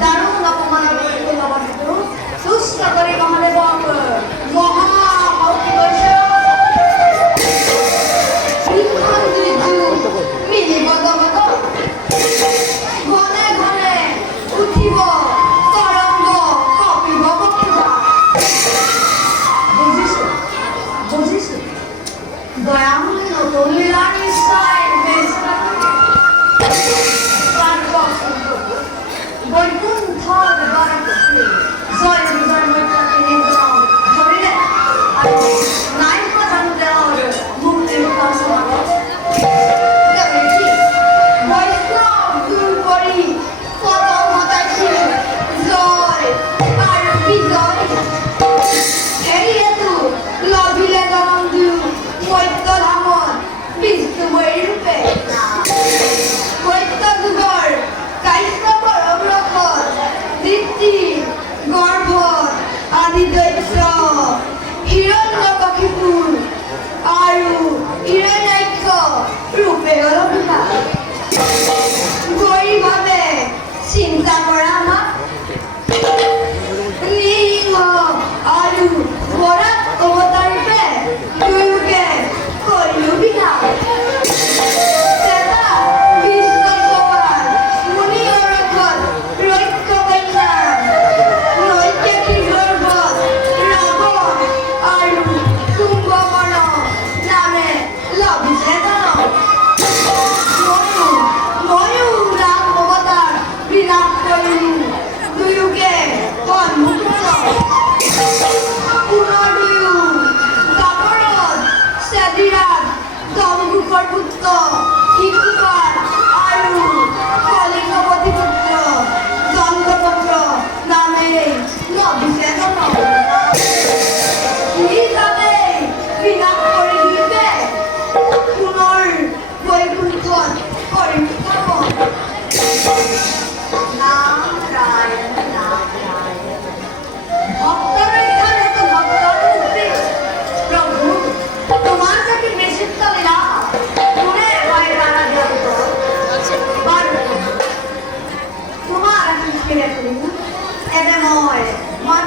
দাৰুণ অপমানৰ প্ৰতিশোধ ল'ব হেতু সুস্থ কৰি মহাদেৱক মহাশক্তি কৈছে মিলিব দমক ঘনে ঘনে উঠিব তৰংগ কঁপিব বক্ষিবা বুজিছো দয়াময় নতুন লীলা নিশ্চয় বৈকুণ্ঠৰ বাৰপুখুৰী জয় বিজয় মৈত্ৰাকে নিৰ্জন ধৰিলে আৰু নাই পোৱা জানো তেওঁৰ মুক্তিৰ সমাগত বৈষ্ণৱ দূৰ কৰি পদম ঘটাইছিল জয় আৰু বিজয় হেৰিয়েতো লভিলে দৰং দিও মৈত্ৰধামত বিষ্ণুময়ী ৰূপে সত্যযুগৰ কাশ্যপৰ অগ্ৰসৰ দৃষ্টি গৰ্ভত আদি দৈত্য হিৰণ্যকশিপুৰ আৰু হিৰণ্যাক্ষ ৰূপে অলংকৃত গৌৰীভাৱে চিন্তা কৰা আমাক নৃসিংহ আৰু বৰাক অৱতাৰ ৰূপে দুয়োকে কৰিলো বিধান পুত্ৰ শিশুপাল আৰু কলিঙ্গপতি পুত্ৰ জন্মপত্ৰ নামেৰে লভিছে জনম হিচাপে বিনাশ কৰি দিওঁতে পুনৰ বৈকুণ্ঠত কৰিম কৰ্ম নাৰায়ণ নাৰায়ণ ভক্তৰ ৰক্ষাৰ হেতু ভক্তৰ মুক্তি প্ৰভু তোমাৰ যদি বিচিত্ৰ লীলা Ever more, one